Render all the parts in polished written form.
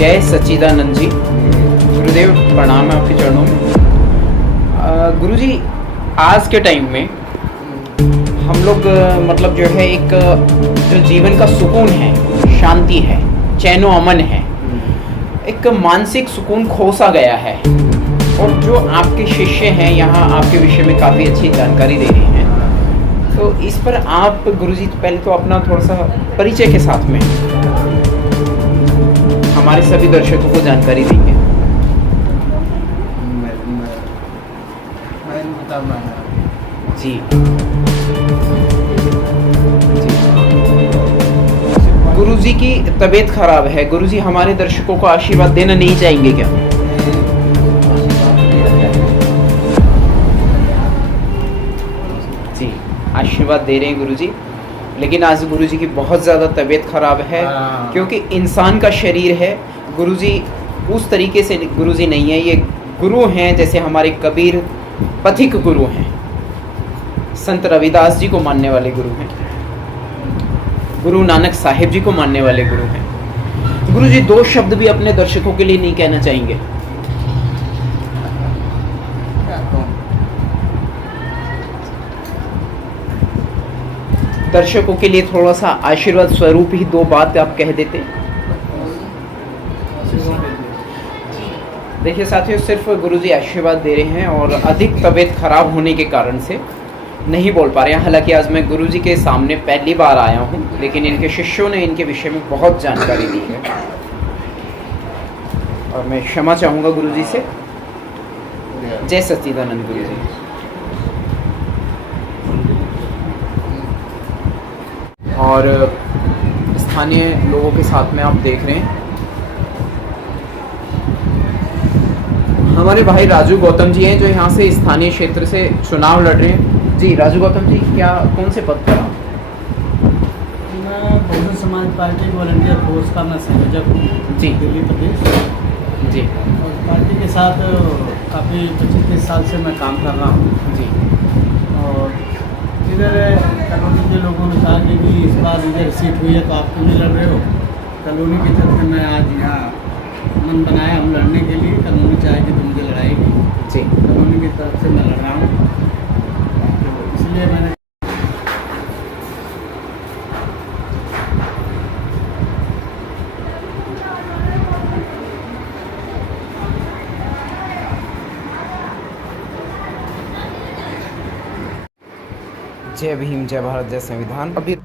जय सच्चिदानंद जी। गुरुदेव प्रणाम है आपके चरणों में। गुरुजी, आज के टाइम में हम लोग मतलब जो है एक जो जीवन का सुकून है, शांति है, चैनो अमन है, एक मानसिक सुकून खोसा गया है। और जो आपके शिष्य हैं यहाँ आपके विषय में काफ़ी अच्छी जानकारी दे रहे हैं, तो इस पर आप गुरुजी पहले तो अपना थोड़ा सा परिचय के साथ में हमारे सभी दर्शकों को जानकारी देंगे। जी गुरुजी की तबीयत खराब है, गुरुजी हमारे दर्शकों को आशीर्वाद देना नहीं चाहेंगे क्या? जी आशीर्वाद दे रहे हैं गुरुजी, लेकिन आज गुरुजी की बहुत ज़्यादा तबीयत खराब है क्योंकि इंसान का शरीर है। गुरुजी उस तरीके से गुरुजी नहीं है, ये गुरु हैं जैसे हमारे कबीर पथिक गुरु हैं, संत रविदास जी को मानने वाले गुरु हैं, गुरु नानक साहिब जी को मानने वाले गुरु हैं। गुरुजी दो शब्द भी अपने दर्शकों के लिए नहीं कहना चाहेंगे? दर्शकों के लिए थोड़ा सा आशीर्वाद स्वरूप ही दो बात आप कह देते। देखिए साथियों, सिर्फ गुरुजी आशीर्वाद दे रहे हैं और अधिक तबीयत खराब होने के कारण से नहीं बोल पा रहे हैं। हालांकि आज मैं गुरुजी के सामने पहली बार आया हूं, लेकिन इनके शिष्यों ने इनके विषय में बहुत जानकारी दी है और मैं क्षमा चाहूँगा गुरुजी से। जय सच्चिदानंद गुरुजी। और स्थानीय लोगों के साथ में आप देख रहे हैं हमारे भाई राजू गौतम जी हैं, जो यहाँ से स्थानीय क्षेत्र से चुनाव लड़ रहे हैं। जी राजू गौतम जी, क्या कौन से पद पर आप? मैं Bahujan Samaj party volunteer force का मैं संयोजक हूँ जी, दिल्ली प्रदेश जी। और पार्टी के साथ काफ़ी 25-30 साल से मैं काम कर रहा हूँ जी। और इधर कॉलोनी के लोगों ने कहा कि भी इस बार इधर सीट हुई है तो आप क्यों नहीं लड़ रहे हो। कॉलोनी की तरफ से मैं आज यहाँ मन बनाया हम लड़ने के लिए। कॉलोनी चाहेगी तो मुझे लड़ाएगी जी, कॉलोनी की तरफ से मैं लड़ रहा हूँ, तो इसलिए मैंने जय भीम, जय भारत, जय संविधान। अभी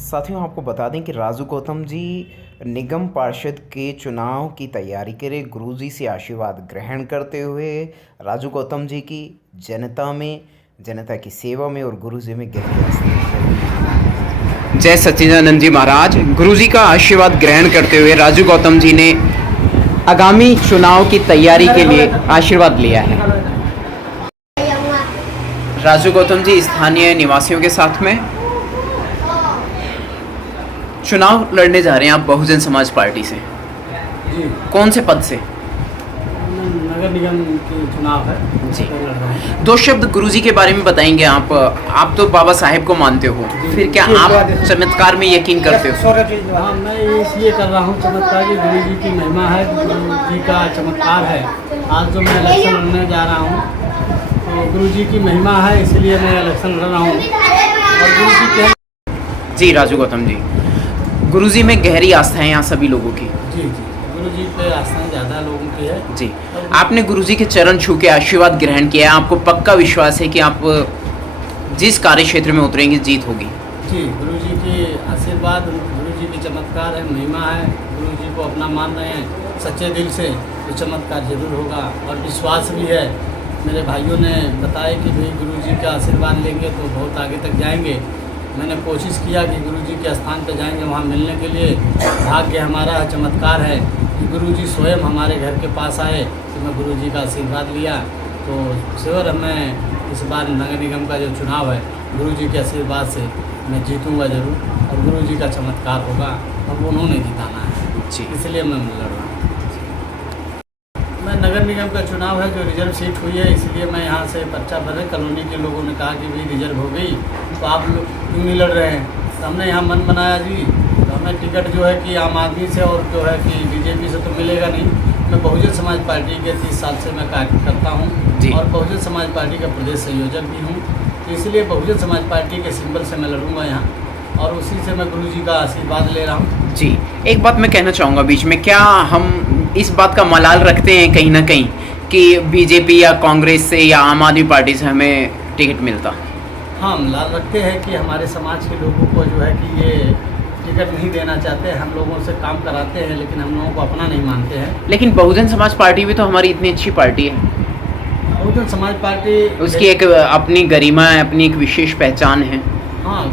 साथियों आपको बता दें कि राजू गौतम जी निगम पार्षद के चुनाव की तैयारी के लिए गुरुजी से आशीर्वाद ग्रहण करते हुए राजू गौतम जी की जनता में, जनता की सेवा में और गुरुजी में गहरी आस्था। जय सच्चिदानंद जी महाराज। गुरुजी का आशीर्वाद ग्रहण करते हुए राजू गौतम जी ने आगामी चुनाव की तैयारी के लिए आशीर्वाद लिया है। राजू गौतम जी स्थानीय निवासियों के साथ में चुनाव लड़ने जा रहे हैं आप बहुजन समाज पार्टी से जी। कौन से पद से? नगर निगम के चुनाव है जी। तो लड़ रहा हूँ। दो शब्द गुरुजी के बारे में बताएंगे आप? आप तो बाबा साहेब को मानते हो, फिर क्या आप चमत्कार में यकीन करते हो? हाँ, मैं ये इसलिए कर रहा हूँ चमत्कार की, गुरु जी की महिमा है, गुरु जी का चमत्कार है। आज जो मैं इलेक्शन लड़ने जा रहा हूँ तो गुरु जी की महिमा है, इसलिए मैं इलेक्शन लड़ रहा हूँ। और गुरु जी के जी राजू गौतम जी, गुरुजी में गहरी आस्था है यहाँ सभी लोगों की। जी जी, गुरु जी पे आस्था ज़्यादा लोगों की है जी। आपने गुरुजी के चरण छू के आशीर्वाद ग्रहण किया है, आपको पक्का विश्वास है कि आप जिस कार्य क्षेत्र में उतरेंगे जीत होगी? जी, गुरु जी के आशीर्वाद, गुरु जी की चमत्कार है, महिमा है, गुरु जी को अपना मान रहे हैं सच्चे दिल से, तो चमत्कार जरूर होगा। और विश्वास भी है, मेरे भाइयों ने बताया कि भाई गुरु जी का आशीर्वाद लेंगे तो बहुत आगे तक जाएंगे। मैंने कोशिश किया कि गुरु जी के स्थान पर जाएंगे, वहाँ मिलने के लिए। भाग्य हमारा चमत्कार है कि गुरु जी स्वयं हमारे घर के पास आए, तो मैं गुरु जी का आशीर्वाद लिया। तो श्योर मैं इस बार नगर निगम का जो चुनाव है गुरु जी के आशीर्वाद से मैं जीतूँगा ज़रूर, और गुरु जी का चमत्कार होगा और उन्होंने जिताना है जी, इसलिए मैं लड़ रहा हूँ। मैं नगर निगम का चुनाव है जो रिजर्व सीट हुई है, इसलिए मैं यहाँ से पर्चा भरे। कॉलोनी के लोगों ने कहा कि भाई रिजर्व हो गई तो आप लोग क्यों नहीं लड़ रहे हैं, तो हमने यहाँ मन बनाया जी, तो हमें इसमें टिकट जो है कि आम आदमी से और जो है कि बीजेपी से तो मिलेगा नहीं। मैं बहुजन समाज पार्टी के 30 साल से मैं कार्य करता जी। हूँ और बहुजन समाज पार्टी का प्रदेश संयोजक भी हूँ, तो इसलिए बहुजन समाज पार्टी के सिंबल से मैं लड़ूंगा यहाँ और उसी से मैं गुरु जी का आशीर्वाद ले रहा हूँ। जी, एक बात मैं कहना चाहूँगा बीच में, क्या हम इस बात का मलाल रखते हैं कहीं ना कहीं कि बीजेपी या कांग्रेस से या आम आदमी पार्टी से हमें टिकट मिलता? हाँ, हम लाल रखते हैं कि हमारे समाज के लोगों को जो है कि ये टिकट नहीं देना चाहते, हम लोगों से काम कराते हैं लेकिन हम लोगों को अपना नहीं मानते हैं। लेकिन बहुजन समाज पार्टी भी तो हमारी इतनी अच्छी पार्टी है, बहुजन समाज पार्टी उसकी एक अपनी गरिमा है, अपनी एक विशेष पहचान है। हाँ,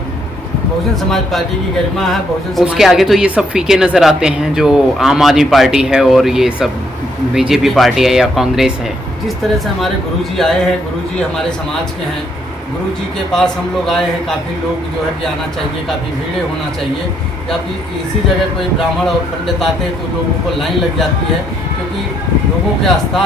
बहुजन समाज पार्टी की गरिमा है। बहुजन उसके आगे तो ये सब फीके नज़र आते हैं जो आम आदमी पार्टी है और ये सब बीजेपी पार्टी है या कांग्रेस है। जिस तरह से हमारे गुरुजी आए हैं, गुरुजी हमारे समाज के हैं, गुरुजी के पास हम लोग आए हैं, काफ़ी लोग जो है कि आना चाहिए, काफ़ी भीड़ें होना चाहिए। जब इसी जगह कोई ब्राह्मण और पंडित आते हैं तो लोगों को लाइन लग जाती है, क्योंकि लोगों के आस्था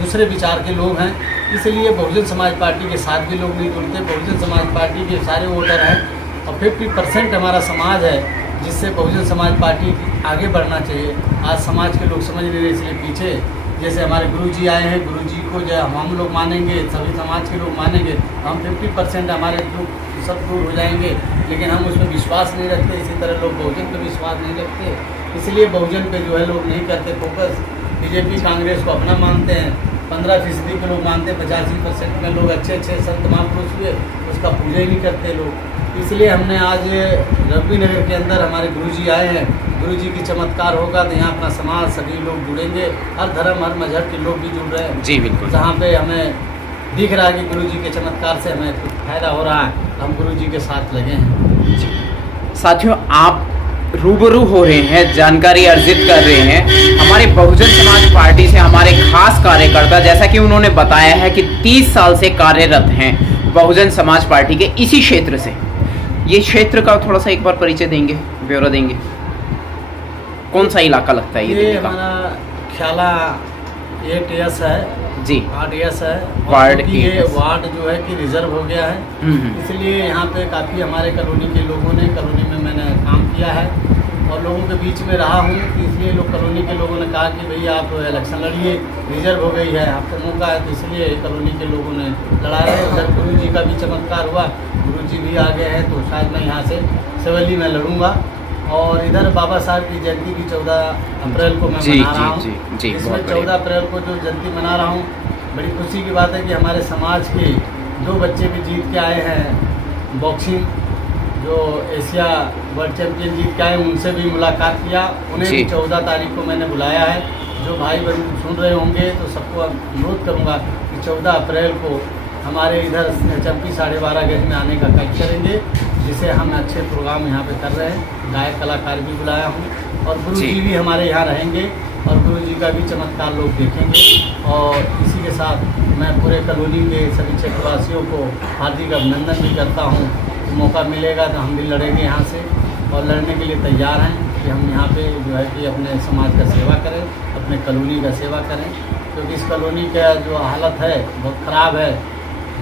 दूसरे विचार के लोग हैं, इसलिए बहुजन समाज पार्टी के साथ भी लोग नहीं जुड़ते। बहुजन समाज पार्टी के सारे वोटर हैं और 50% हमारा समाज है, जिससे बहुजन समाज पार्टी आगे बढ़ना चाहिए। आज समाज के लोग समझ नहीं रहे, इसलिए पीछे। जैसे हमारे गुरुजी आए हैं, गुरुजी को जो हम लोग मानेंगे, सभी समाज के लोग मानेंगे, हम 50% हमारे लोग सब दूर हो जाएंगे, लेकिन हम उसमें विश्वास नहीं रखते। इसी तरह लोग बहुजन पर विश्वास नहीं रखते, इसलिए बहुजन पे जो है लोग नहीं करते फोकस। बीजेपी कांग्रेस को अपना मानते हैं, 15% के लोग मानते हैं, 85% में लोग अच्छे अच्छे संत महापुरुष हुए उसका पूजा ही नहीं करते लोग। इसलिए हमने आज रवि नगर के अंदर हमारे गुरुजी आए हैं, गुरुजी की चमत्कार होगा तो यहाँ अपना समाज सभी लोग जुड़ेंगे, हर धर्म हर मजहब के लोग भी जुड़ रहे हैं। जी बिल्कुल। जहाँ पे हमें दिख रहा है कि गुरुजी के चमत्कार से हमें कुछ फायदा हो रहा है, तो हम गुरुजी के साथ लगे हैं। साथियों, आप रूबरू हो रहे हैं, जानकारी अर्जित कर रहे हैं हमारे बहुजन समाज पार्टी से हमारे खास कार्यकर्ता, जैसा कि उन्होंने बताया है कि 30 साल से कार्यरत हैं बहुजन समाज पार्टी के इसी क्षेत्र से। ये क्षेत्र का थोड़ा सा एक बार परिचय देंगे, ब्यौरा देंगे, कौन सा इलाका लगता है ये हमारा ख्याला 8S है जी, वार्ड एस है, वार्ड और ये एस। वार्ड जो है कि रिजर्व हो गया है, इसलिए यहाँ पे काफ़ी हमारे कॉलोनी के लोगों ने, कॉलोनी में मैंने काम किया है और लोगों के बीच में रहा हूँ, इसलिए लोग कॉलोनी के लोगों ने कहा कि भैया आप इलेक्शन लड़िए, रिजर्व हो गई है, आपको मौका है, तो इसलिए कॉलोनी के लोगों ने लड़ा रहे। उधर गुरु जी का भी चमत्कार हुआ, गुरु जी भी आ गए हैं, तो शायद मैं यहाँ से सेवली में लड़ूंगा। और इधर बाबा साहब की जयंती भी 14 अप्रैल को मैं मना रहा हूँ। इसमें 14 अप्रैल को जो जयंती मना रहा हूँ, बड़ी खुशी की बात है कि हमारे समाज के 2 बच्चे भी जीत के आए हैं बॉक्सिंग, जो एशिया वर्ल्ड चैंपियन जीत के आए, उनसे भी मुलाकात किया। उन्हें भी 14 तारीख को मैंने बुलाया है। जो भाई बहन सुन रहे होंगे तो सबको अनुरोध करूँगा कि 14 अप्रैल को हमारे इधर चंपी 12.5 गज में आने का कल्प करेंगे, जिसे हम अच्छे प्रोग्राम यहाँ पे कर रहे हैं। गायक कलाकार भी बुलाया हूँ और गुरु जी भी हमारे यहाँ रहेंगे और गुरु जी का भी चमत्कार लोग देखेंगे। और इसी के साथ मैं पूरे कॉलोनी के सभी क्षेत्रवासियों को हार्दिक अभिनंदन भी करता हूँ। मौका मिलेगा तो हम भी लड़ेंगे यहाँ से और लड़ने के लिए तैयार हैं कि हम यहाँ पे जो है कि अपने समाज का सेवा करें, अपने कॉलोनी का सेवा करें, क्योंकि इस कॉलोनी का जो हालत है बहुत ख़राब है।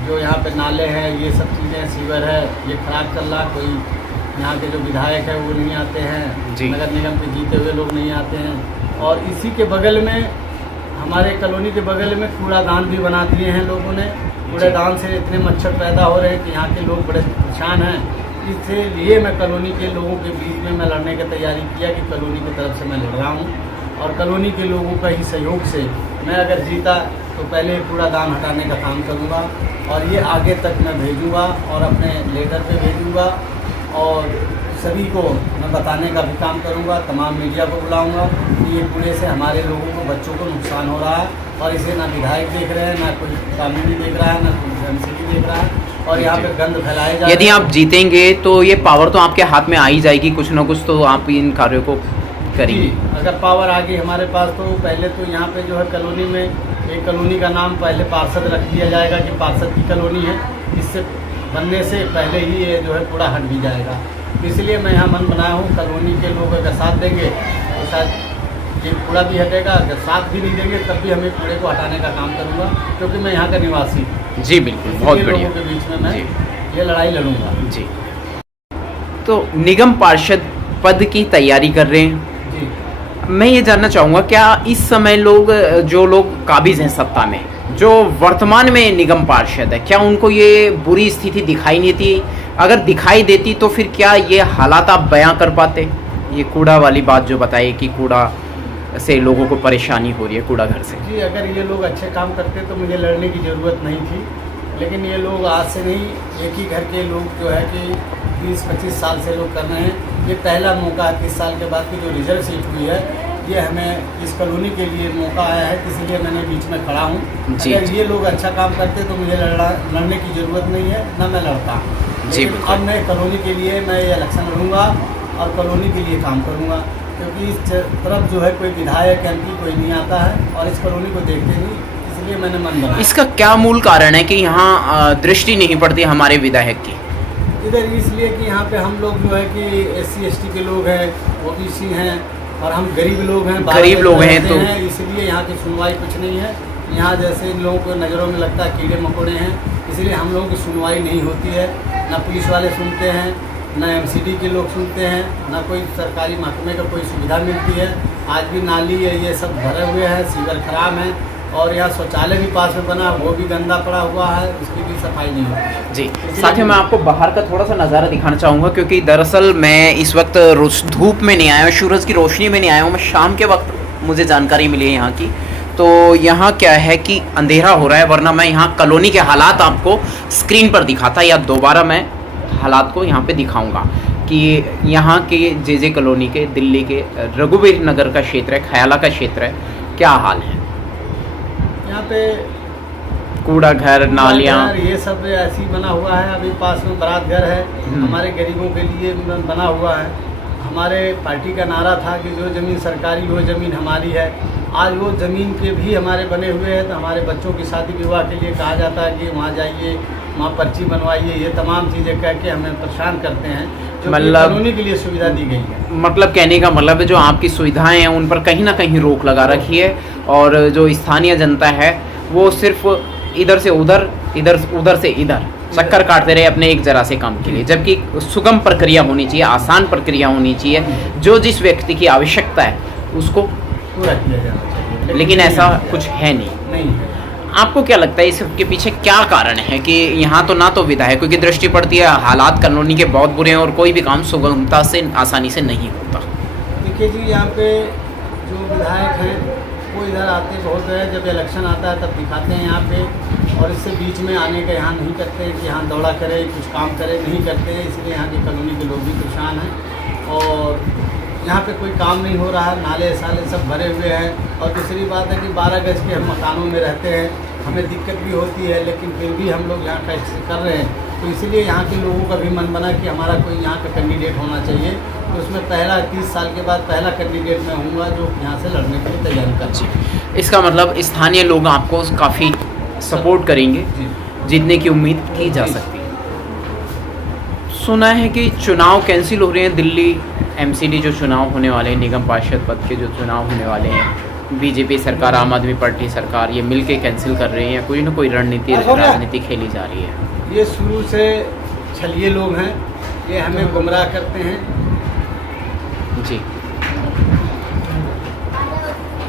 जो यहाँ पे नाले हैं, ये सब चीज़ें, सीवर है, ये ख़राब चल रहा। कोई यहाँ के जो विधायक है वो नहीं आते हैं, नगर निगम के जीते हुए लोग नहीं आते हैं। और इसी के बगल में, हमारे कॉलोनी के बगल में कूड़ादान भी बना दिए हैं लोगों ने। कूड़ेदान से इतने मच्छर पैदा हो रहे हैं कि यहाँ के लोग बड़े परेशान हैं। इसलिए मैं कॉलोनी के लोगों के बीच में मैं लड़ने की तैयारी किया कि कॉलोनी की तरफ से मैं लड़ रहा हूँ और कॉलोनी के लोगों का ही सहयोग से मैं अगर जीता तो पहले कूड़ादान हटाने का काम करूँगा और ये आगे तक मैं भेजूँगा और अपने लीडर पे भेजूँगा और सभी को मैं बताने का भी काम करूँगा। तमाम मीडिया को बुलाऊँगा कि ये कूड़े से हमारे लोगों को, बच्चों को नुकसान हो रहा है और इसे ना विधायक देख रहे हैं, ना कोई कानूनी देख रहा है, ना कोई एमसीडी देख रहा है और यहाँ पे गंद फैलाए जा रहे हैं। यदि आप जीतेंगे तो ये पावर तो आपके हाथ में आ ही जाएगी, कुछ ना कुछ तो आप इन कार्यों को करेंगे। अगर पावर आ गई हमारे पास तो पहले तो यहाँ पे जो है कॉलोनी में एक कॉलोनी का नाम पहले पार्षद रख दिया जाएगा कि पार्षद की कॉलोनी है। इससे बनने से पहले ही ये जो है कूड़ा हट भी जाएगा। इसलिए मैं यहाँ मन बनाया हूँ, कॉलोनी के लोग अगर साथ देंगे तो शायद ये कूड़ा भी हटेगा। अगर साथ भी नहीं देंगे तब भी हमें कूड़े को हटाने का काम करूँगा, क्योंकि मैं यहाँ का निवासी हूँ। जी बिल्कुल, बहुत बढ़िया। लोगों के बीच में मैं ये लड़ाई लड़ूंगा। जी, तो निगम पार्षद पद की तैयारी कर रहे हैं। जी। मैं ये जानना चाहूँगा, क्या इस समय लोग, जो लोग काबिज हैं सत्ता में, जो वर्तमान में निगम पार्षद है, क्या उनको ये बुरी स्थिति दिखाई नहीं देती? अगर दिखाई देती तो फिर क्या ये हालात आप बयां कर पाते? ये कूड़ा वाली बात जो बताइए कि कूड़ा से लोगों को परेशानी हो रही है, कूड़ा घर से। जी, अगर ये लोग अच्छे काम करते तो मुझे लड़ने की ज़रूरत नहीं थी, लेकिन ये लोग आज से नहीं, एक ही घर के लोग जो है कि 20-25 साल से लोग कर रहे हैं। ये पहला मौका है 30 साल के बाद की जो रिजर्व सीट हुई है, ये हमें इस कॉलोनी के लिए मौका आया है, इसलिए मैंने बीच में खड़ा हूँ। जी, अगर ये लोग अच्छा काम करते तो मुझे लड़ने की ज़रूरत नहीं है, ना मैं लड़ता। जी, लेकिन अब मैं कॉलोनी के लिए मैं ये इलेक्शन लड़ूँगा और कॉलोनी के लिए काम करूँगा, क्योंकि इस तरफ जो है कोई विधायक MP कोई नहीं आता है और इस कॉलोनी को देखते नहीं, इसलिए मैंने मन बनाया। इसका क्या मूल कारण है कि यहाँ दृष्टि नहीं पड़ती हमारे विधायक की? इधर इसलिए कि यहाँ पे हम लोग जो है कि SC/ST के लोग हैं, OBC हैं और हम गरीब लोग हैं, गरीब लोग हैं तो इसलिए यहाँ की सुनवाई कुछ नहीं है। यहाँ जैसे इन लोगों को नज़रों में लगता है कीड़े मकोड़े हैं, इसलिए हम लोगों की सुनवाई नहीं होती है। ना पुलिस वाले सुनते हैं, ना MCD के लोग सुनते हैं, ना कोई सरकारी महकमे का कोई सुविधा मिलती है। आज भी नाली है, ये सब भरे हुए हैं, सीवर खराब है और यहाँ शौचालय भी पास में बना, वो भी गंदा पड़ा हुआ है, उसकी भी सफाई नहीं होती। जी, साथियों मैं आपको बाहर का थोड़ा सा नज़ारा दिखाना चाहूँगा, क्योंकि दरअसल मैं इस वक्त धूप में नहीं आया हूँ, सूरज की रोशनी में नहीं आया हूँ, मैं शाम के वक्त मुझे जानकारी मिली है यहाँ की। तो यहाँ क्या है कि अंधेरा हो रहा है, वरना मैं यहाँ कॉलोनी के हालात आपको स्क्रीन पर दिखाता, या दोबारा मैं हालात को यहाँ पे दिखाऊंगा कि यहाँ के JJ कॉलोनी के, दिल्ली के रघुवीर नगर का क्षेत्र है, खयाला का क्षेत्र है, क्या हाल है यहाँ पे? कूड़ा घर, नालियाँ, ये सब ऐसी बना हुआ है। अभी पास में बारात घर है, हमारे गरीबों के लिए बना हुआ है। हमारे पार्टी का नारा था कि जो ज़मीन सरकारी वो ज़मीन हमारी है। आज वो ज़मीन के भी हमारे बने हुए हैं, तो हमारे बच्चों की शादी विवाह के लिए कहा जाता है कि वहाँ जाइए, वहाँ पर्ची बनवाइए, ये तमाम चीज़ें कह के हमें परेशान करते हैं, जो मतलब कॉलोनी के लिए सुविधा दी गई है। मतलब कहने का मतलब है जो आपकी सुविधाएं हैं उन पर कहीं ना कहीं रोक लगा रखी है, और जो स्थानीय जनता है वो सिर्फ इधर से उधर, उधर से इधर चक्कर काटते रहे अपने एक जरा से काम के लिए, जबकि सुगम प्रक्रिया होनी चाहिए, आसान प्रक्रिया होनी चाहिए, जो जिस व्यक्ति की आवश्यकता है उसको पूरा किया जाना चाहिए, लेकिन ऐसा कुछ है नहीं है। आपको क्या लगता है इसके पीछे क्या कारण है कि यहाँ तो ना तो विधायकों की दृष्टि पड़ती है, हालात कॉलोनी के बहुत बुरे हैं और कोई भी काम सुगमता से, आसानी से नहीं होता? देखिए जी, यहाँ पे जो विधायक हैं वो इधर आते बहुत है, जब इलेक्शन आता है तब दिखाते हैं यहाँ पे, और इससे बीच में आने का यहाँ नहीं करते हैं कि यहाँ दौड़ा करे, कुछ काम करे, नहीं करते हैं। इसलिए यहाँ की कॉलोनी के लोग भी परेशान हैं और यहाँ पे कोई काम नहीं हो रहा है, नाले साले सब भरे हुए हैं। और दूसरी बात है कि 12 गज के हम मकानों में रहते हैं, हमें दिक्कत भी होती है, लेकिन फिर भी हम लोग यहाँ टैक्स कर रहे हैं। तो इसलिए यहाँ के लोगों का भी मन बना कि हमारा कोई यहाँ का कैंडिडेट होना चाहिए, तो उसमें पहला 30 साल के बाद पहला कैंडिडेट मैं हूँगा जो यहाँ से लड़ने के लिए तैयारी कर जी। इसका मतलब स्थानीय लोग आपको काफ़ी सपोर्ट करेंगे, जीतने की उम्मीद की जा सकती है। सुना है कि चुनाव कैंसिल हो रहे हैं, दिल्ली MCD जो चुनाव होने वाले हैं, निगम पार्षद पद के जो चुनाव होने वाले हैं, BJP सरकार, आम आदमी पार्टी सरकार, ये मिलके कैंसिल कर रही हैं, कोई ना कोई राजनीति खेली जा रही है। ये शुरू से छलिए लोग हैं, ये हमें गुमराह करते हैं जी।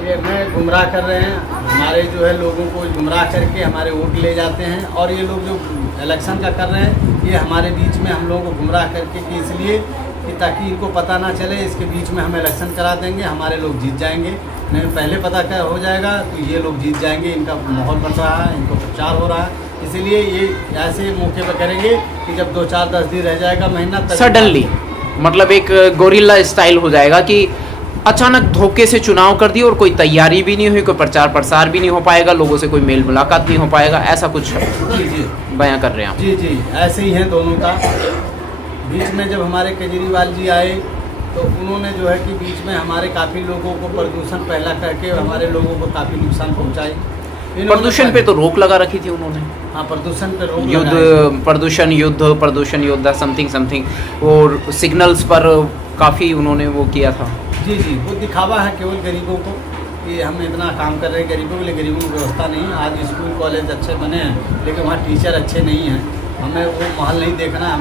ये हमें गुमराह कर रहे हैं, हमारे जो है लोगों को गुमराह करके हमारे वोट ले जाते हैं। और ये लोग जो इलेक्शन का कर रहे हैं, ये हमारे बीच में हम लोगों को गुमराह करके कि इसलिए कि ताकि इनको पता ना चले, इसके बीच में हम इलेक्शन करा देंगे, हमारे लोग जीत जाएंगे। नहीं पहले पता क्या हो जाएगा तो ये लोग जीत जाएंगे, इनका माहौल बन रहा है, इनको प्रचार हो रहा है, इसीलिए ये ऐसे मौके पर करेंगे कि जब 2-4-10 दिन रह जाएगा, महीना सडनली, मतलब एक गोरिल्ला स्टाइल हो जाएगा कि अचानक धोखे से चुनाव कर दिया और कोई तैयारी भी नहीं हुई, कोई प्रचार प्रसार भी नहीं हो पाएगा, लोगों से कोई मेल मुलाकात नहीं हो पाएगा, ऐसा कुछ जी बयां कर रहे हैं आप? जी ऐसे ही है दोनों का। बीच में जब हमारे केजरीवाल जी आए तो उन्होंने जो है कि बीच में हमारे काफ़ी लोगों को प्रदूषण पहला करके हमारे लोगों को काफ़ी नुकसान पहुंचाई। प्रदूषण पे तो रोक लगा रखी थी उन्होंने। हाँ, प्रदूषण पे रोक, प्रदूषण युद्ध समथिंग और सिग्नल्स पर काफ़ी उन्होंने वो किया था। जी वो दिखावा है केवल गरीबों को कि हम इतना काम कर रहे हैं गरीबों के लिए, गरीबों की व्यवस्था नहीं है। आज स्कूल कॉलेज अच्छे बने हैं लेकिन वहाँ टीचर अच्छे नहीं हैं, हमें वो महल नहीं देखना है,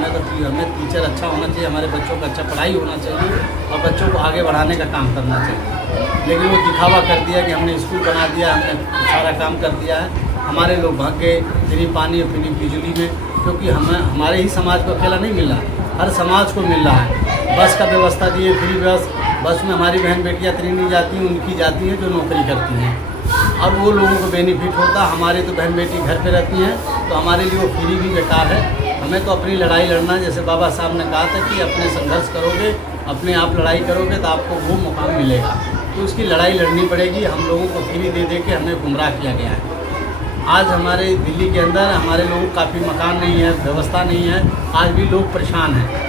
हमें टीचर अच्छा होना चाहिए, हमारे बच्चों का अच्छा पढ़ाई होना चाहिए और बच्चों को आगे बढ़ाने का काम करना चाहिए। लेकिन वो दिखावा कर दिया कि हमने स्कूल बना दिया, हमने सारा काम कर दिया है, हमारे लोग भाग गए फ्री पानी और फ्री बिजली में, क्योंकि हमारे ही समाज को अकेला नहीं मिल रहा, हर समाज को मिल रहा है। बस का व्यवस्था दिए, फ्री बस में हमारी बहन बेटियाँ इतनी नहीं जाती हैं, उनकी जाती हैं जो नौकरी करती हैं और वो लोगों को बेनिफिट होता। हमारे तो बहन बेटी घर पे रहती हैं तो हमारे लिए वो फ्री भी बेकार है। हमें तो अपनी लड़ाई लड़ना है, जैसे बाबा साहब ने कहा था कि अपने संघर्ष करोगे, अपने आप लड़ाई करोगे तो आपको वो मुकाम मिलेगा। तो उसकी लड़ाई लड़नी पड़ेगी। हम लोगों को फ्री दे दे के हमें गुमराह किया गया है। आज हमारे दिल्ली के अंदर हमारे लोगों को काफ़ी मकान नहीं है, व्यवस्था नहीं है, आज भी लोग परेशान हैं।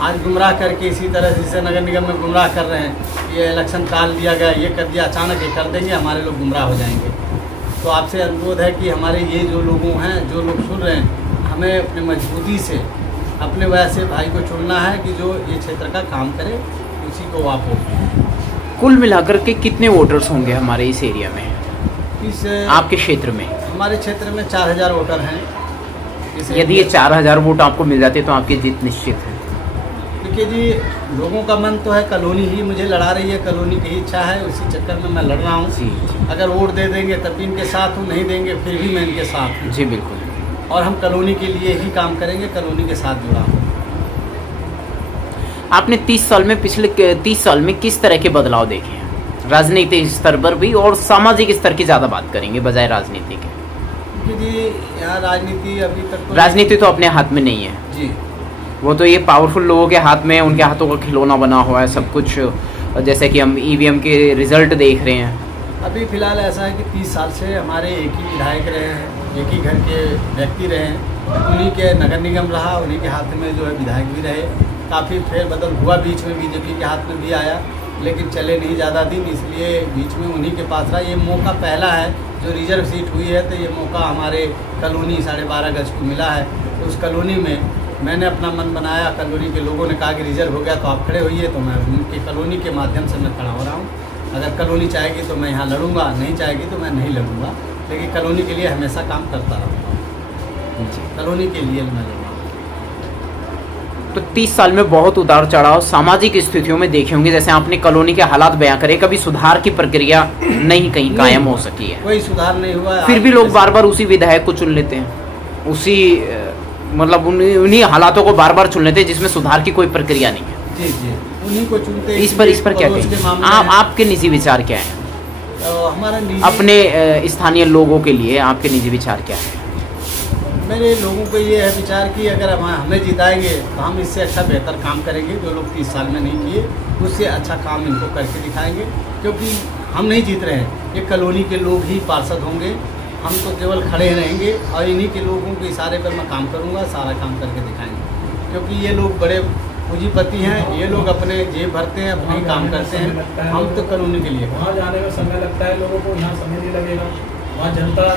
आज गुमराह करके इसी तरह जैसे नगर निगम में गुमराह कर रहे हैं, ये इलेक्शन टाल दिया गया, ये कर दिया, अचानक ये कर देंगे, हमारे लोग गुमराह हो जाएंगे। तो आपसे अनुरोध है कि हमारे ये जो लोगों हैं, जो लोग सुन रहे हैं, हमें अपनी मजबूती से अपने वैसे भाई को चुनना है कि जो ये क्षेत्र का काम करे, उसी को आप वोट। कुल मिलाकर के कितने वोटर्स होंगे हमारे इस एरिया में, इस आपके क्षेत्र में? हमारे क्षेत्र में 4000 वोटर हैं। यदि ये 4000 वोट आपको मिल जाते तो आपकी जीत निश्चित है। देखिए जी, लोगों का मन तो है, कॉलोनी ही मुझे लड़ा रही है, कॉलोनी की इच्छा है, उसी चक्कर में मैं लड़ रहा हूँ। जी। अगर वोट दे देंगे तब भी इनके साथ हूँ, नहीं देंगे फिर भी मैं इनके साथ हूँ। जी बिल्कुल। और हम कॉलोनी के लिए ही काम करेंगे, कॉलोनी के साथ जुड़ा हूँ। आपने 30 साल में, पिछले 30 साल में किस तरह के बदलाव देखे हैं, राजनीतिक स्तर पर भी और सामाजिक स्तर की ज़्यादा बात करेंगे बजाय राजनीति के? क्योंकि यहाँ राजनीति अभी तक तो राजनीति तो अपने हाथ में नहीं है जी, वो तो ये पावरफुल लोगों के हाथ में है, उनके हाथों का खिलौना बना हुआ है सब कुछ। जैसे कि हम ईवीएम के रिजल्ट देख रहे हैं। अभी फ़िलहाल ऐसा है कि 30 साल से हमारे एक ही विधायक रहे हैं, एक ही घर के व्यक्ति रहे हैं, उन्हीं के नगर निगम रहा, उन्हीं के हाथ में जो है विधायक भी रहे। काफ़ी फेरबदल हुआ, बीच में बीजेपी के हाथ में भी आया, लेकिन चले नहीं ज़्यादा दिन, इसलिए बीच में उन्हीं के पास रहा। ये मौका पहला है जो रिजर्व सीट हुई है, तो ये मौका हमारे कॉलोनी 12.5 गज को मिला है। तो उस कॉलोनी में मैंने अपना मन बनाया, कॉलोनी के लोगों ने कहा कि रिजर्व हो गया तो आप खड़े होइए, तो मैं उनकी कॉलोनी के माध्यम से मैं खड़ा हो रहा हूँ। अगर कॉलोनी चाहेगी तो मैं यहाँ लड़ूंगा, नहीं चाहेगी तो मैं नहीं लड़ूंगा, लेकिन कॉलोनी के लिए हमेशा काम करता रहूँगा। कॉलोनी के लिए मैं लड़ूंगा। तो 30 साल में बहुत उतार चढ़ाव सामाजिक स्थितियों में देखे होंगे, जैसे आपने कॉलोनी के हालात बयां करे, कभी सुधार की प्रक्रिया नहीं कहीं कायम हो सकी है? कोई सुधार नहीं हुआ है। फिर भी लोग बार बार उसी विधायक को चुन लेते हैं, उसी मतलब उन्हीं हालातों को बार बार चुन लेते हैं जिसमें सुधार की कोई प्रक्रिया नहीं है। जी जी, उन्हीं को चुनते। इस पर क्या कहेंगे आपके निजी विचार क्या है? हमारा अपने स्थानीय लोगों के लिए आपके निजी विचार क्या है? मेरे लोगों को ये है विचार कि अगर हमें जिताएंगे तो हम इससे अच्छा बेहतर काम करेंगे, जो लोग 30 साल में नहीं किए उससे अच्छा काम इनको करके दिखाएंगे। क्योंकि हम नहीं जीत रहे हैं, ये कॉलोनी के लोग ही पार्षद होंगे, हम तो केवल खड़े रहेंगे और इन्हीं के लोगों के इशारे पर मैं काम करूँगा, सारा काम करके दिखाएंगे। क्योंकि ये लोग बड़े पूंजीपति हैं, ये लोग अपने जेब भरते हैं, अपने काम करते हैं, हम तो कॉलोनी के लिए। वहाँ जाने में समय लगता है लोगों को, यहाँ समय नहीं लगेगा। वहाँ जनता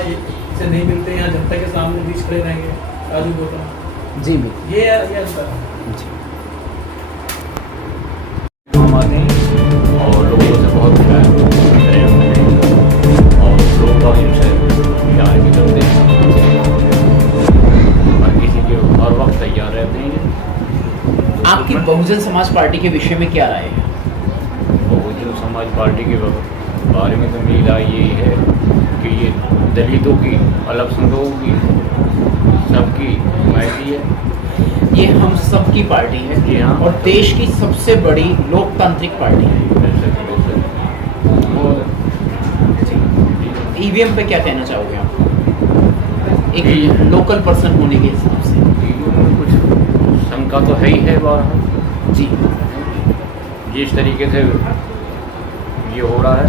से नहीं मिलते, यहाँ जनता के सामने बीच खड़े रहेंगे राजू गौतम जी बिल्कुल, ये अंतर है। हम आते हैं और लोगों से बहुत प्यार और लोग बहुत हमसे प्यार भी करते हैं और किसी के हर वक्त तैयार रहते हैं। आपकी बहुजन समाज पार्टी के विषय में क्या राय है? बहुजन समाज पार्टी के बारे में तो मेरी राय यही है कि ये दलितों की, अल्पसंख्यकों की, सबकी हिमायती है। ये हम सबकी पार्टी है जी हाँ। और देश की सबसे बड़ी लोकतांत्रिक पार्टी है। और ईवीएम पे क्या कहना चाहोगे आप, एक लोकल पर्सन होने के हिसाब से? में कुछ शंका तो है ही है बारह जी, जिस तरीके से ये हो रहा है,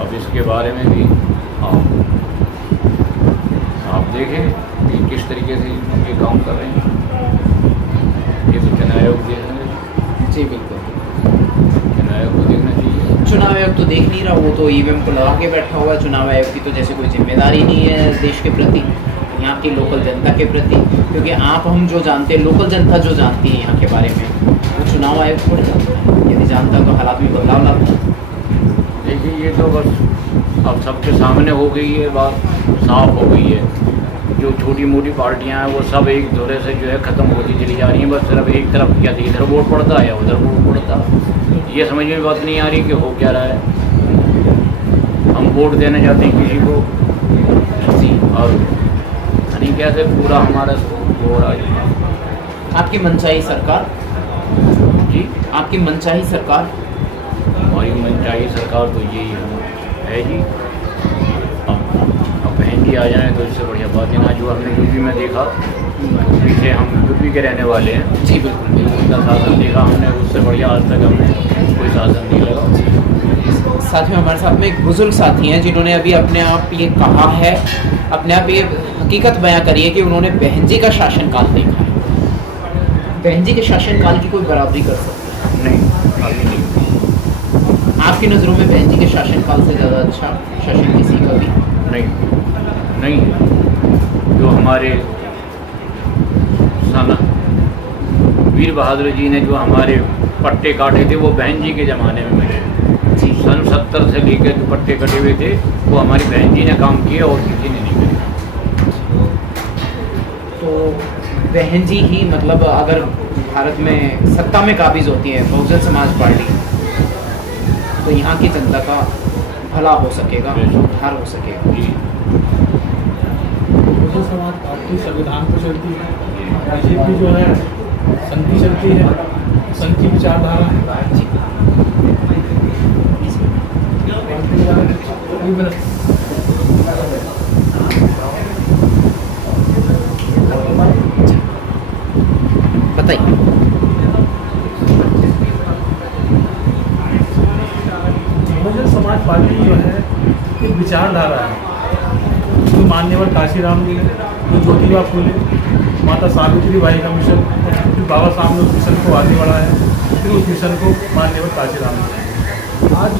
अब इसके बारे में भी आप देखें कि किस तरीके से ये काम कर रहे हैं। ये तो चुनाव आयोग देखना चाहिए। जी बिल्कुल, चुनाव आयोग को देखना चाहिए। चुनाव आयोग तो देख नहीं रहा, वो तो ईवीएम को लगा के बैठा हुआ है। चुनाव आयोग की तो जैसे कोई जिम्मेदारी नहीं है देश के प्रति, यहाँ की लोकल जनता के प्रति, क्योंकि आप हम जो जानते हैं, लोकल जनता जो जानती है यहाँ के बारे में, वो चुनाव आयोग थोड़ी जानता है। यदि जानता तो हालात में बदलाव लाता। देखिए, ये तो बस अब सबके सामने हो गई है, बात साफ हो गई है जो छोटी मोटी पार्टियां हैं वो सब एक दूसरे से जो है ख़त्म होती चली जा रही हैं। बस सिर्फ एक तरफ क्या इधर वोट पड़ता है या उधर वोट पड़ता है, ये समझ में बात नहीं आ रही कि हो क्या रहा है। हम वोट देने जाते हैं किसी को और नहीं कैसे पूरा हमारा वो रहा है। आपकी मनचाही सरकार, जी आपकी मनचाही सरकार, हमारी मनचाही सरकार तो यही है जी। अब बहन जी आ जाए तो इससे बढ़िया बात है ना। जो हमने यूपी में देखा, यूपी से हम यूपी के रहने वाले हैं जी बिल्कुल, उनका शासन देखा हमने, उससे बढ़िया आज तक हमें कोई शासन नहीं लगा। साथियों हमारे साथ में एक बुजुर्ग साथी हैं जिन्होंने अभी अपने आप ये कहा है, अपने आप ये हकीकत बयां करी है कि उन्होंने बहन जी का शासनकाल देखा है। बहन जी के शासनकाल की कोई बराबरी कर सकते हैं? नहीं, अभी नहीं। आपकी नज़रों में बहन जी के शासनकाल से ज़्यादा अच्छा शासन किसी का भी नहीं। जो हमारे सन वीर बहादुर जी ने जो हमारे पट्टे काटे थे वो बहन जी के ज़माने में मिले। जी, सन 70 से लेकर जो पट्टे कटे हुए थे वो हमारी बहन जी ने काम किए और किसी ने नहीं किया। तो बहन जी ही मतलब अगर भारत में सत्ता में काबिज होती है बहुजन समाज पार्टी, तो यहाँ की जनता का भला हो सकेगा, उद्धार हो सकेगा। जी बहुजन समाज पार्टी संविधान पर चलती है, बीजेपी जो है संघ की चलती है, संघ की विचारधारा है। जी, बताइए। बहुजन समाज पार्टी जो है एक विचारधारा है। जो मान्यवर काशीराम जी ने, जो ज्योतिबा फूले, माता सावित्री बाई का मिशन, फिर बाबा साहब ने उस मिशन को आगे बढ़ाया, फिर उस मिशन को मान्यवर काशीराम जी ने। आज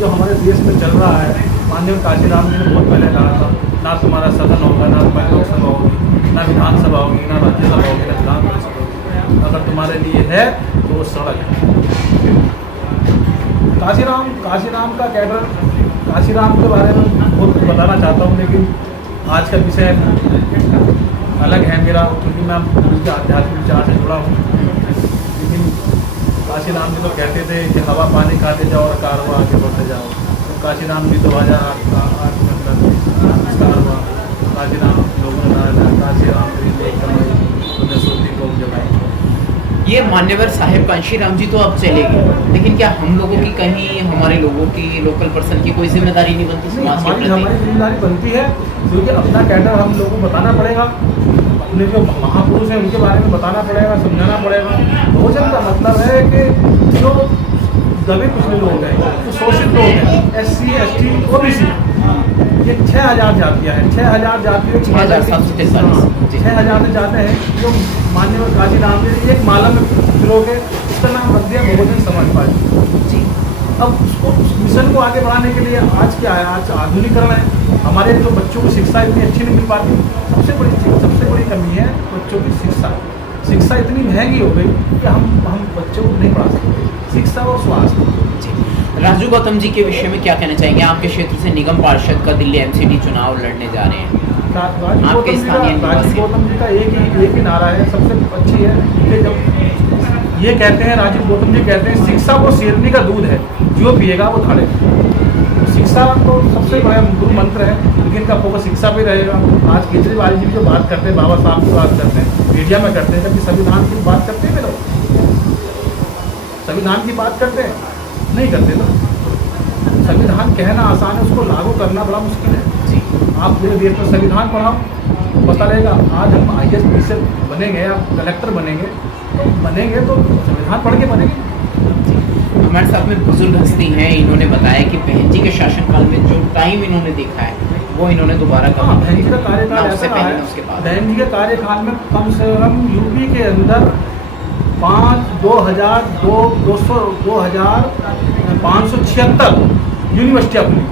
जो हमारे देश में चल रहा है, माननीय काशीराम जी ने बहुत पहले कहा था, ना तुम्हारा सदन होगा, ना तुम्हारी लोकसभा होगी, ना विधानसभा होगी, ना राज्यसभा होगी, ना विधान परिषद होगी। अगर तुम्हारे लिए है तो वो सड़क है। काशीराम का कैडर, काशीराम के बारे में बहुत कुछ बताना चाहता हूँ, लेकिन आज का विषय अलग है मेरा, क्योंकि मैं उनके आध्यात्मिक विचार से जुड़ा हूँ। लेकिन काशीराम जी तो कहते थे कि हवा पानी खाते जाओ और कारवा आगे बढ़ते जाओ। तो काशीराम जी 2008 में संस्कार हुआ। काशीराम लोगों ने कहा काशीराम जी सोती को जगाई। ये मान्यवर साहिब कांशीराम जी तो अब चले गए, लेकिन क्या हम लोगों की कहीं, हमारे लोगों की, लोकल पर्सन की कोई जिम्मेदारी नहीं बनती समाज के प्रति? हमारी जिम्मेदारी बनती है, क्योंकि अपना कैडर हम लोगों को बताना पड़ेगा, अपने जो महापुरुष हैं उनके बारे में बताना पड़ेगा, समझाना पड़ेगा। बहुजन का मतलब है कि जो दबे कुचले लोग हैं, जो शोषित लोग हैं, SC ST OBC, ये 6000 जातियाँ हैं, 6000 जातियों 6000 से जाते हैं जो मान्यवर काशीराम जी एक माला में पिरो के, उसका नाम रख दिया बहुजन समाज पार्टी जी। अब उसको उस मिशन को आगे बढ़ाने के लिए आज क्या है, आज आधुनिकरण है। हमारे जो बच्चों को शिक्षा इतनी अच्छी नहीं मिल पाती, सबसे बड़ी कमी है बच्चों की शिक्षा इतनी महंगी हो गई कि हम बच्चों को नहीं पढ़ा सकते। शिक्षा और स्वास्थ्य। राजू गौतम जी के विषय में क्या कहना चाहेंगे? आपके क्षेत्र से निगम पार्षद का दिल्ली MCD चुनाव लड़ने जा रहे हैं। आपके स्थानीय राजू गौतम जी का एक ही नारा है, सबसे अच्छी है कि जब ये कहते हैं, राजीव गौतम जी कहते हैं, शिक्षा वो शेरनी का दूध है, जो पिएगा वो धाड़े। शिक्षा तो सबसे बड़ा गुरु मंत्र है, लेकिन इनका फोकस शिक्षा पे रहेगा। आज केजरीवाल जी जो बात करते हैं, बाबा साहब की बात करते हैं, मीडिया में करते हैं, जबकि संविधान की बात करते हैं लोग, संविधान की बात करते हैं, नहीं करते लोग। संविधान कहना आसान है, उसको लागू करना बड़ा मुश्किल है जी। आप पूरे देश में संविधान पढ़ाओ, पता रहेगा। आज हम IAS ऑफिसर बनेंगे या कलेक्टर बनेंगे तो संविधान पढ़ के बनेंगे। हमारे साथ में बुजुर्ग हस्ती हैं, इन्होंने बताया कि बहन जी के शासनकाल में जो टाइम इन्होंने देखा है वो इन्होंने दोबारा कहा। बहन जी का कार्यकाल ऐसा रहा है, बहन जी के कार्यकाल में कम से कम यूपी के अंदर 2576 यूनिवर्सिटियाँ खुली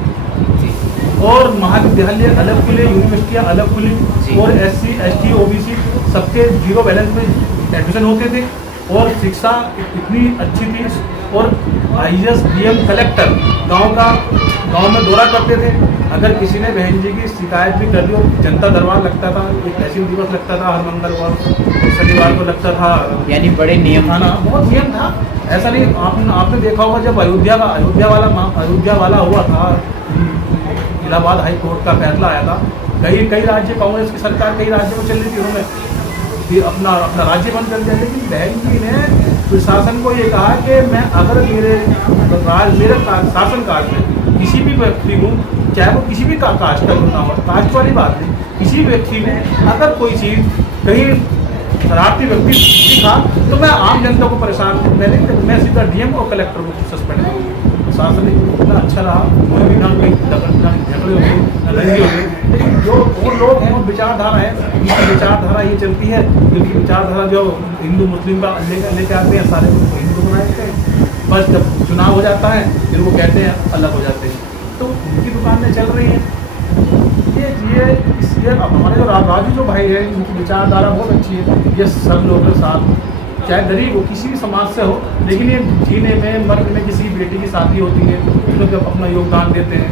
और महाविद्यालय अलग खुले, यूनिवर्सिटियाँ अलग खुली, और SC ST OBC सबके 0 बैलेंस में एडमिशन होते थे, और शिक्षा इतनी अच्छी थी। और IAS DM कलेक्टर गांव का गांव में दौरा करते थे। अगर किसी ने बहन जी की शिकायत भी कर दी और जनता दरबार लगता था, एक तहसील दिवस लगता था हर मंगलवार को, शनिवार को लगता था। यानी बड़े नियम था ना, बहुत नियम था। ऐसा नहीं, आपने देखा होगा जब अयोध्या वाला हुआ था, इलाहाबाद हाई कोर्ट का फैसला आया था, कई राज्य कांग्रेस की सरकार कई राज्यों में चल रही थी, उन्होंने फिर अपना राज्य बंद कर दिया। लेकिन बहन जी ने प्रशासन को ये कहा कि मैं अगर मेरे शासनकाल में किसी भी व्यक्ति को, चाहे वो किसी भी कास्ट का क्यों ना हो, कास्ट वाली बात नहीं, किसी व्यक्ति ने अगर कोई चीज़ कहीं शरारती व्यक्ति दिखा तो मैं आम जनता को परेशान, मैं सीधा डीएम और कलेक्टर को सस्पेंड करूँगा। शासन इतना अच्छा रहा, कोई भी ना कोई झगड़े हो गए, ना लड़ाई हो गई। लेकिन जो और लोग हैं, वो विचारधारा है, उनकी विचारधारा ये चलती है, क्योंकि विचारधारा जो हिंदू मुस्लिम का लेके आते हैं, सारे को हिंदू बना देते हैं। बस जब चुनाव हो जाता है फिर वो कहते हैं अलग हो जाते हैं। तो उनकी दुकानें चल रही हैं। इसलिए अब हमारे जो राजू जो भाई है, उनकी विचारधारा बहुत अच्छी है। ये सब लोगों के साथ, चाहे गरीब हो, किसी भी समाज से हो, लेकिन ये जीने में मर्द में किसी बेटी की शादी होती है, उसमें जब अपना योगदान देते हैं,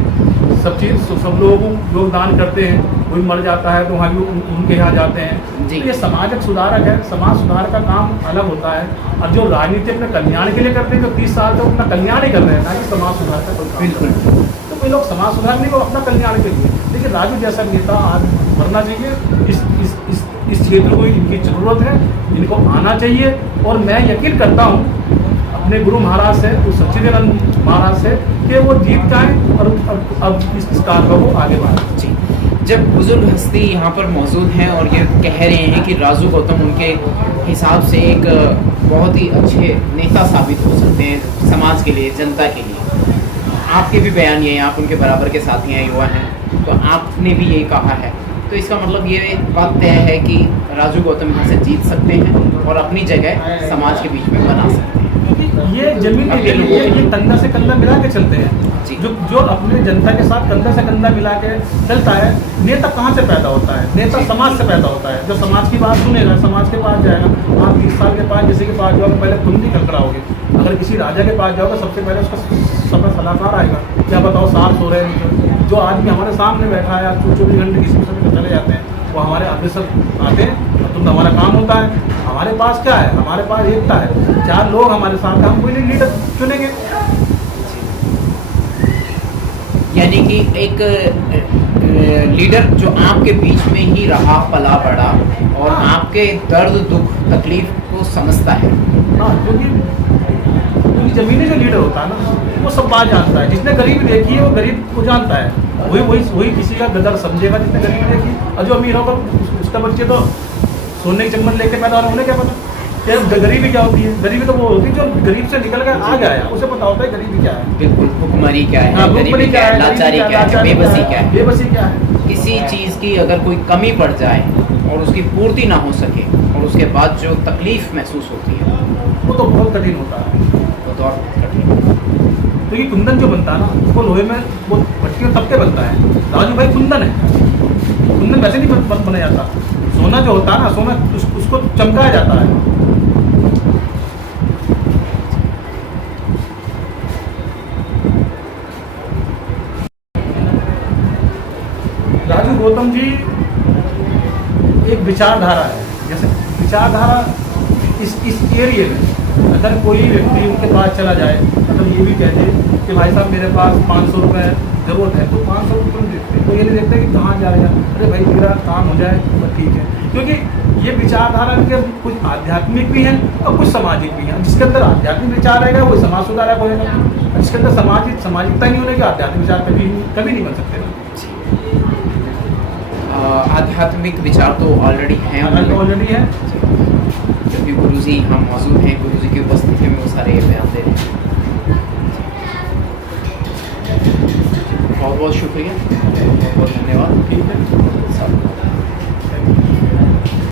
सब लोग योगदान करते हैं। कोई मर जाता है तो वहाँ भी उनके यहाँ जाते हैं। तो ये समाज एक सुधारक है। समाज सुधार का काम अलग होता है। और जो राजनीति अपने कल्याण के लिए करते हैं, तो 30 साल तो अपना कल्याण ही कर रहे हैं, ना कि समाज सुधार का कोई काम। तो कोई लोग समाज सुधार नहीं, वो अपना कल्याण के लिए। लेकिन राजू जैसा नेता आज बनना चाहिए। इस क्षेत्र को इनकी ज़रूरत है, इनको आना चाहिए। और मैं यकीन करता हूँ अपने गुरु महाराज से, उस सच्चिदानंद महाराज से, कि वो जीत जाएँ और अब इस कार्य को आगे बढ़ाएं। जी, जब बुजुर्ग हस्ती यहाँ पर मौजूद हैं और ये कह रहे हैं कि राजू गौतम उनके हिसाब से एक बहुत ही अच्छे नेता साबित हो सकते हैं समाज के लिए, जनता के लिए, आपके भी बयान ये हैं, आप उनके बराबर के साथी हैं, युवा हैं, तो आपने भी ये कहा है, तो इसका मतलब ये बात तय है कि राजू गौतम यहाँ से जीत सकते हैं और अपनी जगह समाज के बीच में बना सकते हैं। ये जमीन ये कंधा से कंधा मिला के चलते हैं। जो अपने जनता के साथ कंधा से कंधा मिला के चलता है। नेता कहाँ से पैदा होता है? नेता समाज से पैदा होता है। जो समाज की बात सुनेगा, समाज के पास जाएगा। आप 30 साल के पास किसी के पास जाओगे, पहले तुम नहीं खड़खड़ाओगे। अगर किसी राजा के पास जाओगे, सबसे पहले उसका सबका सलाहकार आएगा, क्या बताओ साफ हो रहे हैं। जो आदमी हमारे सामने बैठा है, 24 घंटे किसी से चले जाते हैं, वो हमारे आगे सब आते हैं और तुम हमारा काम होता है। हमारे पास क्या है? हमारे पास एकता है। 4 लोग हमारे साथ हैं, हम कोई लीडर चुनेंगे। यानी कि एक लीडर जो आपके बीच में ही रहा, पला बढ़ा और आपके दर्द दुख तकलीफ को समझता है। हाँ, क्योंकि जमीनी जो लीडर होता है ना, वो सब बात जानता है। जिसने गरीब देखी है वो गरीब को जानता है। वही किसी का गदर समझेगा जिसने गरीब देखी। और जो अमीर होगा उसका बच्चे तो सोने की चम्मच लेके पैदा होने क्या पता क्या गरीबी क्या होती है। गरीबी तो वो होती है जो गरीब से निकल कर आ गया है, उसे पता होता है गरीबी क्या है। बिल्कुल, भुखमरी क्या है, गरीबी क्या है, लाचारी क्या है, बेबसी क्या है। किसी चीज़ की अगर कोई कमी पड़ जाए और उसकी पूर्ति ना हो सके और उसके बाद जो तकलीफ महसूस होती है, वो तो बहुत कठिन होता है। वो तो और कठिन। तो ये कुंदन जो बनता है ना, वो लोहे में वो भट्टी में तबके बनता है। राजू भाई कुंदन है। कुंदन वैसे नहीं बनाया जाता। सोना जो होता है ना, सोना उसको चमकाया जाता है। राजू गौतम जी एक विचारधारा है। जैसे विचारधारा इस एरिया में अगर कोई व्यक्ति उनके पास चला जाए, अगर ये भी कह दे कि भाई साहब मेरे पास 500 रुपये ज़रूरत है, तो 500 रुपये तुरंत देखते हैं। तो ये नहीं देखते कि कहाँ जा रहे हैं। अरे भाई मेरा काम हो जाए तो ठीक है। क्योंकि ये विचारधारा के कुछ आध्यात्मिक भी हैं और कुछ सामाजिक भी हैं। जिसके अंदर आध्यात्मिक विचार रहेगा वो समाज सुधारक होगा। जिसके अंदर सामाजिकता नहीं होने की आध्यात्मिक विचार कभी नहीं बन सकते ना। आध्यात्मिक विचार तो ऑलरेडी हैं, ऑलरेडी है। क्योंकि गुरुजी हम मौजूद हैं, गुरुजी की उपस्थिति में वो सारे बयान दे रहे हैं। बहुत बहुत शुक्रिया, बहुत बहुत धन्यवाद। ठीक है।